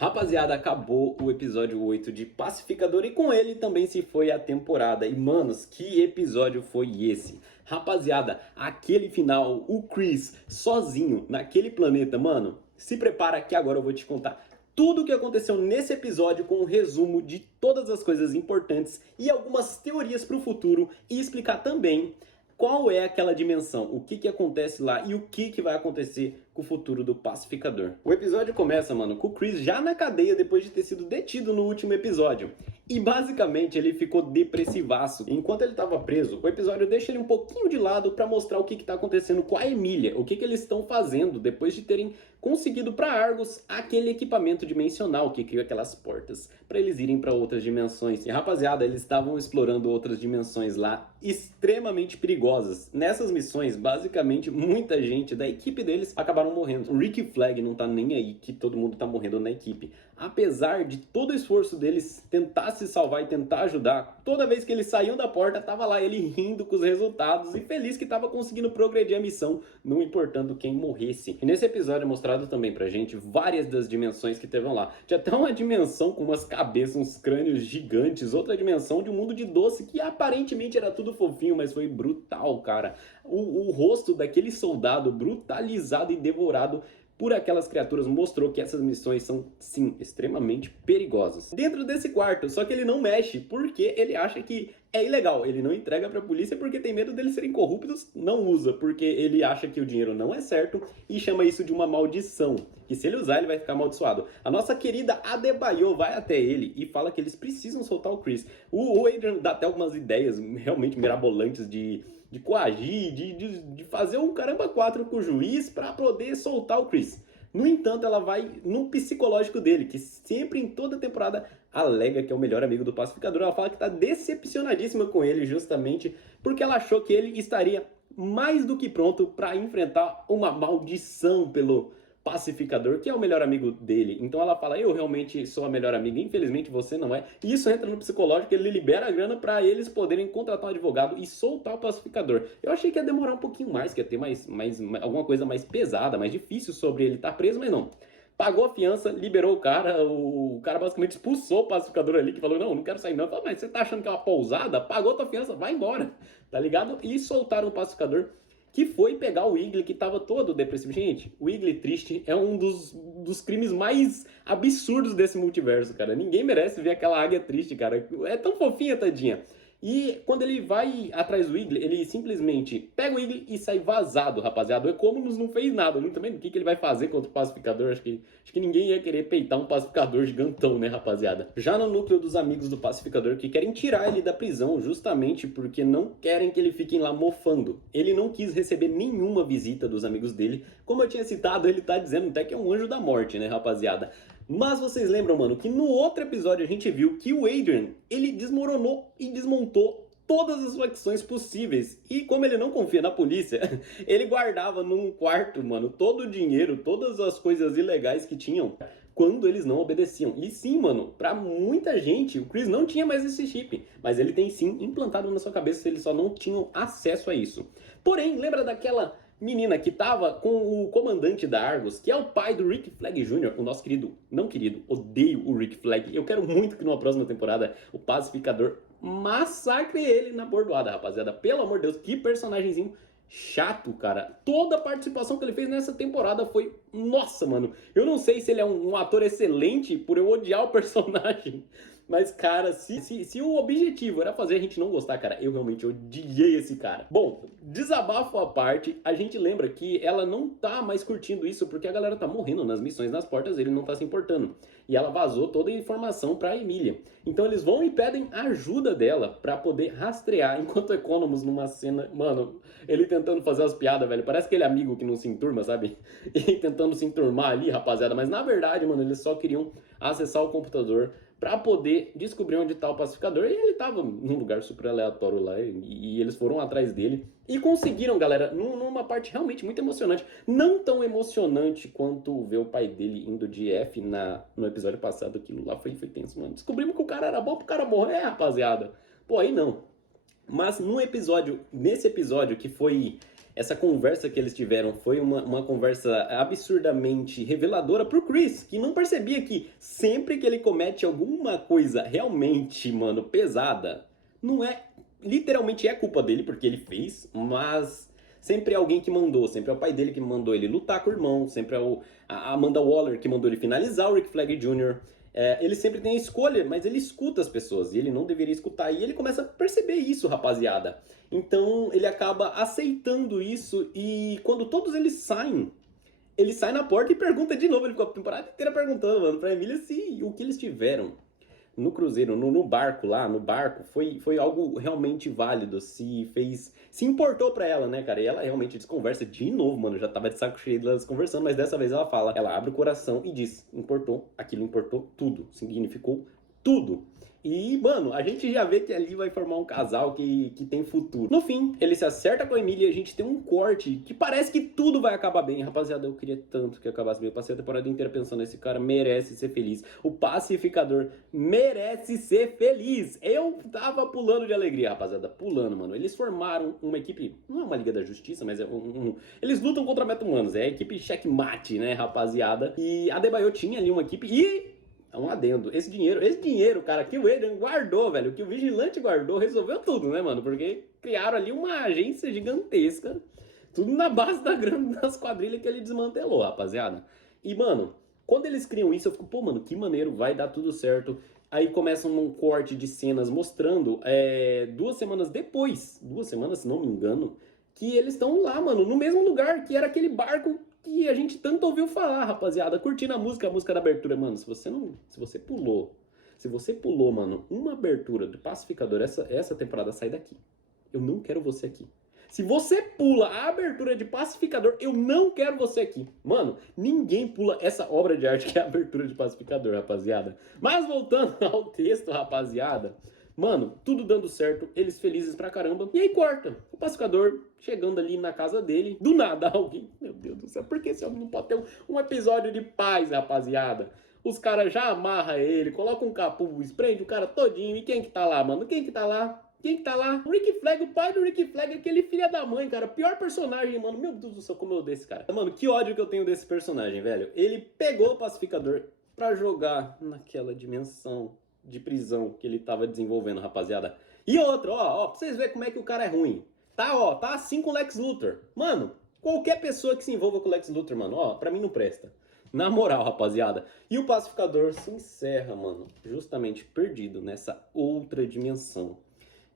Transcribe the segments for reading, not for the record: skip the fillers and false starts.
Rapaziada, acabou o episódio 8 de Pacificador e com ele também se foi a temporada. E manos, que episódio foi esse? Rapaziada, aquele final, o Chris sozinho naquele planeta, mano, se prepara que agora eu vou te contar tudo o que aconteceu nesse episódio com um resumo de todas as coisas importantes e algumas teorias para o futuro e explicar também qual é aquela dimensão, o que acontece lá e o que vai acontecer com o futuro do Pacificador. O episódio começa, mano, com o Chris já na cadeia depois de ter sido detido no último episódio. E basicamente ele ficou depressivaço. Enquanto ele estava preso, o episódio deixa ele um pouquinho de lado para mostrar o que tá acontecendo com a Emília, o que eles estão fazendo depois de terem conseguido para Argos aquele equipamento dimensional que cria aquelas portas para eles irem para outras dimensões. E rapaziada, eles estavam explorando outras dimensões lá extremamente perigosas. Nessas missões, basicamente muita gente da equipe deles acabaram morrendo. O Rick Flag não tá nem aí que todo mundo tá morrendo na equipe. Apesar de todo o esforço deles tentar se salvar e tentar ajudar, toda vez que eles saíam da porta, tava lá ele rindo com os resultados e feliz que tava conseguindo progredir a missão, não importando quem morresse. E nesse episódio é mostrado também pra gente várias das dimensões que estavam lá. Tinha até uma dimensão com umas cabeças, uns crânios gigantes, outra dimensão de um mundo de doce que aparentemente era tudo fofinho, mas foi brutal, cara. O rosto daquele soldado brutalizado e devorado por aquelas criaturas mostrou que essas missões são, sim, extremamente perigosas. Dentro desse quarto, só que ele não mexe porque ele acha que é ilegal. Ele não entrega pra polícia porque tem medo deles serem corruptos, não usa porque ele acha que o dinheiro não é certo e chama isso de uma maldição, que se ele usar ele vai ficar amaldiçoado. A nossa querida Adebayo vai até ele e fala que eles precisam soltar o Chris. O Adrian dá até algumas ideias realmente mirabolantes de coagir, de fazer um caramba 4 com o juiz para poder soltar o Chris. No entanto, ela vai no psicológico dele, que sempre em toda temporada alega que é o melhor amigo do Pacificador. Ela fala que está decepcionadíssima com ele justamente porque ela achou que ele estaria mais do que pronto para enfrentar uma maldição pelo Pacificador, que é o melhor amigo dele. Então ela fala, eu realmente sou a melhor amiga, infelizmente você não é. E isso entra no psicológico, ele libera a grana para eles poderem contratar um advogado e soltar o Pacificador. Eu achei que ia demorar um pouquinho mais, que ia ter mais alguma coisa mais pesada, mais difícil sobre ele estar preso, mas não. Pagou a fiança, liberou o cara basicamente expulsou o Pacificador ali, que falou, não quero sair não. Falei, mas você tá achando que é uma pousada? Pagou a tua fiança, vai embora, tá ligado? E soltaram o Pacificador, que foi pegar o Wiggly, que tava todo depressivo. Gente, o Wiggly triste é um dos crimes mais absurdos desse multiverso, cara. Ninguém merece ver aquela águia triste, cara. É tão fofinha, tadinha. E quando ele vai atrás do Wiggly, ele simplesmente pega o Wiggly e sai vazado, rapaziada. O Economos não fez nada, não também do que ele vai fazer contra o Pacificador. Acho que ninguém ia querer peitar um Pacificador gigantão, né, rapaziada? Já no núcleo dos amigos do Pacificador, que querem tirar ele da prisão justamente porque não querem que ele fique lá mofando. Ele não quis receber nenhuma visita dos amigos dele. Como eu tinha citado, ele tá dizendo até que é um anjo da morte, né, rapaziada? Mas vocês lembram, mano, que no outro episódio a gente viu que o Adrian, ele desmoronou e desmontou todas as facções possíveis. E como ele não confia na polícia, ele guardava num quarto, mano, todo o dinheiro, todas as coisas ilegais que tinham quando eles não obedeciam. E sim, mano, pra muita gente, o Chris não tinha mais esse chip, mas ele tem sim implantado na sua cabeça, eles só não tinham acesso a isso. Porém, lembra daquela menina que tava com o comandante da Argos, que é o pai do Rick Flag Jr., o nosso querido, não querido, odeio o Rick Flag. Eu quero muito que numa próxima temporada o Pacificador massacre ele na bordoada, rapaziada. Pelo amor de Deus, que personagemzinho chato, cara. Toda a participação que ele fez nessa temporada foi... Nossa, mano. Eu não sei se ele é um ator excelente por eu odiar o personagem. Mas, cara, se o objetivo era fazer a gente não gostar, cara, eu realmente odiei esse cara. Bom, desabafo à parte, a gente lembra que ela não tá mais curtindo isso porque a galera tá morrendo nas missões nas portas, ele não tá se importando. E ela vazou toda a informação pra Emília. Então eles vão e pedem ajuda dela pra poder rastrear, enquanto Economos numa cena... Mano, ele tentando fazer as piadas, velho, parece aquele amigo que não se enturma, sabe? E tentando se enturmar ali, rapaziada. Mas na verdade, mano, eles só queriam acessar o computador pra poder descobrir onde tá o Pacificador. E ele tava num lugar super aleatório lá, e eles foram atrás dele. E conseguiram, galera, numa parte realmente muito emocionante. Não tão emocionante quanto ver o pai dele indo de F no episódio passado. Aquilo lá foi tenso, mano. Descobrimos que o cara era bom pro cara morrer, rapaziada. Pô, aí não. Mas nesse episódio que foi essa conversa que eles tiveram, foi uma conversa absurdamente reveladora pro Chris, que não percebia que sempre que ele comete alguma coisa realmente, mano, pesada, não é, literalmente é culpa dele, porque ele fez, mas sempre é alguém que mandou, sempre é o pai dele que mandou ele lutar com o irmão, sempre é a Amanda Waller que mandou ele finalizar o Rick Flag Jr., ele sempre tem a escolha, mas ele escuta as pessoas e ele não deveria escutar. E ele começa a perceber isso, rapaziada. Então ele acaba aceitando isso e quando todos eles saem, ele sai na porta e pergunta de novo. Ele ficou a temporada inteira perguntando, mano, pra Emília se o que eles tiveram no cruzeiro, no barco lá, no barco, foi algo realmente válido, se importou pra ela, né, cara? E ela realmente desconversa de novo, mano, já tava de saco cheio delas conversando, mas dessa vez ela fala, ela abre o coração e diz, importou, aquilo importou tudo, significou tudo. E, mano, a gente já vê que ali vai formar um casal que tem futuro. No fim, ele se acerta com a Emília e a gente tem um corte que parece que tudo vai acabar bem. Rapaziada, eu queria tanto que acabasse bem. Eu passei a temporada inteira pensando, esse cara merece ser feliz. O pacificador merece ser feliz. Eu tava pulando de alegria, rapaziada. Pulando, mano. Eles formaram uma equipe, não é uma Liga da Justiça, mas eles lutam contra meta-humanos. É a equipe checkmate, né, rapaziada? E a Adebayo tinha ali uma equipe e... um adendo. Esse dinheiro, cara, que o Adrian guardou, velho, que o Vigilante guardou, resolveu tudo, né, mano? Porque criaram ali uma agência gigantesca, tudo na base da grana das quadrilhas que ele desmantelou, rapaziada. E, mano, quando eles criam isso, eu fico, pô, mano, que maneiro, vai dar tudo certo. Aí começa um corte de cenas mostrando 2 semanas depois, 2 semanas, se não me engano, que eles estão lá, mano, no mesmo lugar, que era aquele barco que a gente tanto ouviu falar, rapaziada, curtindo a música da abertura, mano, se você pulou, mano, uma abertura do Pacificador, essa temporada, sai daqui. Eu não quero você aqui. Se você pula a abertura de Pacificador, eu não quero você aqui. Mano, ninguém pula essa obra de arte que é a abertura de Pacificador, rapaziada. Mas voltando ao texto, rapaziada, mano, tudo dando certo, eles felizes pra caramba. E aí corta, o pacificador chegando ali na casa dele, do nada alguém, meu Deus do céu, por que esse homem não pode ter um episódio de paz, rapaziada? Os caras já amarram ele, colocam um capuz, prende o cara todinho, e quem que tá lá, mano? Quem que tá lá? O Rick Flag, o pai do Rick Flag, aquele filho da mãe, cara. Pior personagem, mano. Meu Deus do céu, como eu odeio esse cara. Mano, que ódio que eu tenho desse personagem, velho. Ele pegou o pacificador pra jogar naquela dimensão de prisão que ele tava desenvolvendo, rapaziada. E outra, ó, pra vocês verem como é que o cara é ruim. Tá assim com o Lex Luthor. Mano, qualquer pessoa que se envolva com o Lex Luthor, mano, ó, pra mim não presta. Na moral, rapaziada. E o pacificador se encerra, mano, justamente perdido nessa outra dimensão.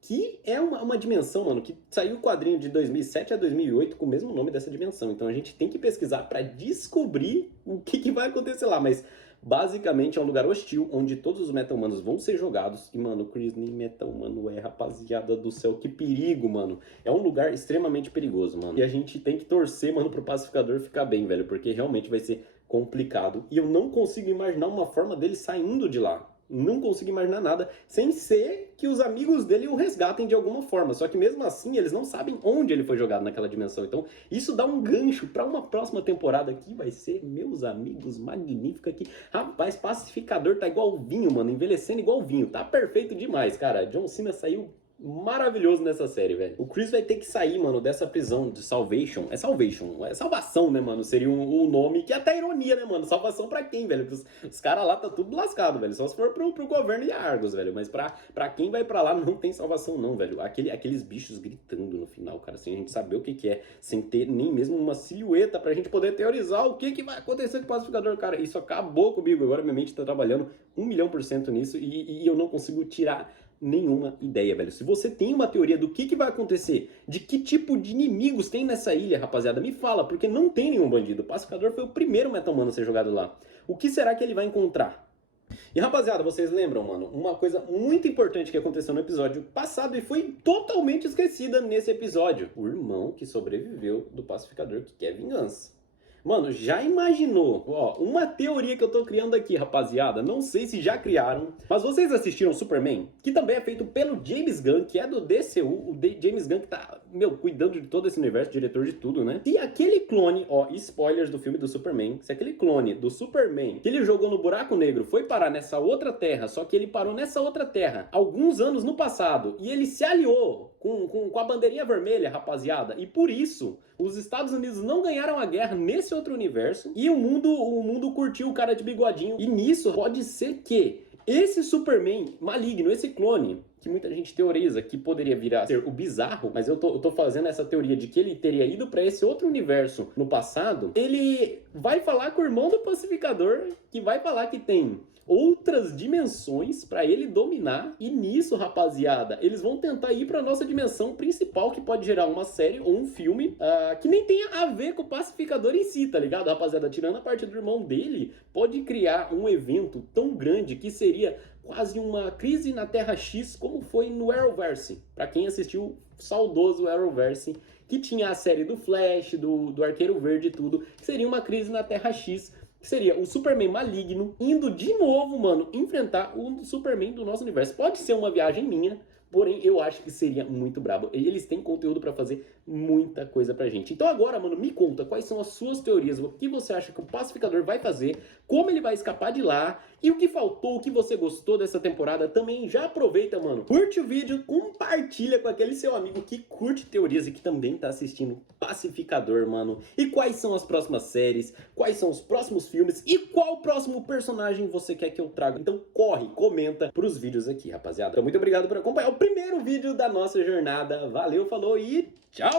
Que é uma dimensão, mano, que saiu o quadrinho de 2007 a 2008 com o mesmo nome dessa dimensão. Então a gente tem que pesquisar pra descobrir o que vai acontecer lá. Mas basicamente é um lugar hostil onde todos os meta-humanos vão ser jogados. E, mano, o Chris nem meta-humano rapaziada do céu. Que perigo, mano. É um lugar extremamente perigoso, mano. E a gente tem que torcer, mano, pro pacificador ficar bem, velho. Porque realmente vai ser complicado. E eu não consigo imaginar uma forma dele saindo de lá. Não consigo imaginar nada, sem ser que os amigos dele o resgatem de alguma forma. Só que mesmo assim, eles não sabem onde ele foi jogado naquela dimensão. Então, isso dá um gancho para uma próxima temporada que vai ser, meus amigos, magnífica aqui. Rapaz, Pacificador tá igual vinho, mano, envelhecendo igual vinho. Tá perfeito demais, cara. John Cena saiu maravilhoso nessa série, velho. O Chris vai ter que sair, mano, dessa prisão de Salvation. É salvação, né, mano? Seria um nome que é até ironia, né, mano? Salvação pra quem, velho? Os caras lá tá tudo lascado, velho. Só se for pro governo e a Argos, velho. Mas pra quem vai pra lá não tem salvação, não, velho. Aqueles bichos gritando no final, cara, sem a gente saber o que é, sem ter nem mesmo uma silhueta pra gente poder teorizar o que vai acontecer com o pacificador, cara. Isso acabou comigo. Agora minha mente tá trabalhando 1.000.000% nisso e eu não consigo tirar nenhuma ideia, velho. Se você tem uma teoria do que vai acontecer, de que tipo de inimigos tem nessa ilha, rapaziada, me fala, porque não tem nenhum bandido. O pacificador foi o primeiro meta-humano a ser jogado lá. O que será que ele vai encontrar? E rapaziada, vocês lembram, mano, uma coisa muito importante que aconteceu no episódio passado e foi totalmente esquecida nesse episódio. O irmão que sobreviveu do pacificador que quer vingança. Mano, já imaginou? Ó, uma teoria que eu tô criando aqui, rapaziada. Não sei se já criaram, mas vocês assistiram Superman? Que também é feito pelo James Gunn, que é do DCU. O James Gunn que tá, cuidando de todo esse universo, diretor de tudo, né? Se aquele clone, ó, spoilers do filme do Superman. Se aquele clone do Superman que ele jogou no buraco negro foi parar nessa outra terra, só que ele parou nessa outra terra alguns anos no passado e ele se aliou com a bandeirinha vermelha, rapaziada. E por isso, os Estados Unidos não ganharam a guerra nesse outro universo e o mundo curtiu o cara de bigodinho. E nisso, pode ser que esse Superman maligno, esse clone, que muita gente teoriza que poderia vir a ser o Bizarro, mas eu tô fazendo essa teoria de que ele teria ido pra esse outro universo no passado, ele vai falar com o irmão do Pacificador, que vai falar que tem outras dimensões pra ele dominar, e nisso, rapaziada, eles vão tentar ir pra nossa dimensão principal, que pode gerar uma série ou um filme que nem tenha a ver com o Pacificador em si, tá ligado, rapaziada? Tirando a parte do irmão dele, pode criar um evento tão grande que seria quase uma crise na Terra X, como foi no Arrowverse. Pra quem assistiu o saudoso Arrowverse, que tinha a série do Flash, do Arqueiro Verde e tudo, que seria uma crise na Terra X, que seria o Superman maligno indo de novo, mano, enfrentar o Superman do nosso universo. Pode ser uma viagem minha, porém eu acho que seria muito brabo. Eles têm conteúdo pra fazer muita coisa pra gente. Então agora, mano, me conta quais são as suas teorias, o que você acha que o Pacificador vai fazer, como ele vai escapar de lá, e o que faltou, o que você gostou dessa temporada. Também já aproveita, mano, curte o vídeo, compartilha com aquele seu amigo que curte teorias e que também tá assistindo Pacificador, mano. E quais são as próximas séries, quais são os próximos filmes e qual o próximo personagem você quer que eu traga. Então corre, comenta pros vídeos aqui, rapaziada. Então muito obrigado por acompanhar o primeiro vídeo da nossa jornada. Valeu, falou e tchau!